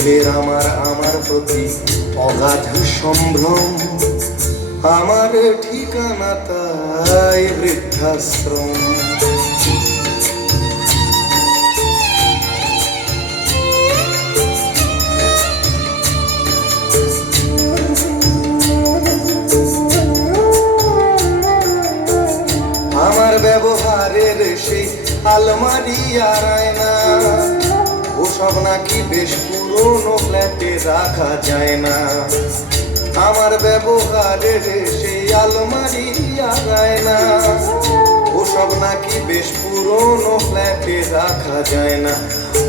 ছেলের আমার আমার প্রতি অগাধ সম্ভ্রম। আমার ঠিকানা তাই বৃদ্ধাশ্রম। আমার ব্যবহারের সেই আলমারি আর আয়না ওসব নাকি বেশ পুরনো ফ্ল্যাটে রাখা যায় না। আমার ব্যবহারের সেই আলমারি আর আয়না ওসব নাকি বেশ পুরনো ফ্ল্যাটে রাখা যায় না।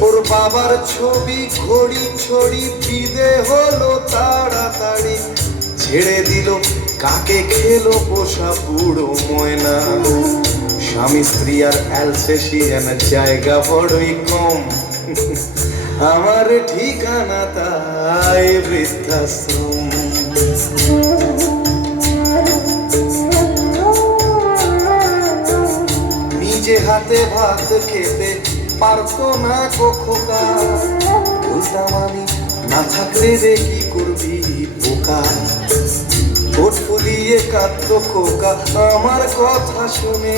ওর বাবার ছবি ঘড়ি ছড়ি বিদে হলো তাড়াতাড়ি। ছেড়ে দিল, কাকে খেলো পোষা বুড়ো ময়না। স্বামী স্ত্রী আর অ্যালসেশিয়ান জায়গা বড়ই কম। আমার ঠিকানা তাই বৃদ্ধাশ্রম নিজে হাতে ভাত খেতে পারতো না কখোকা বলতাম আমি, না থাকলে রে কি করবি বোকা ঠোঁট ফুলিয়ে কাঁদতো খোকা, আমার কথা শুনে।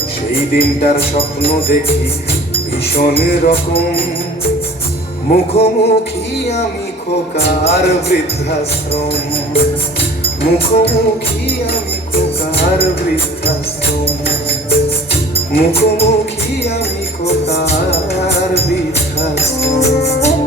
দিনটার স্বপ্ন দেখি ভীষণ রকম। মুখোমুখি আমি খোকার বৃদ্ধাশ্রম। মুখোমুখি আমি খোকার বৃদ্ধাশ্রম। মুখোমুখি আমি খোকার বৃদ্ধাশ্রম।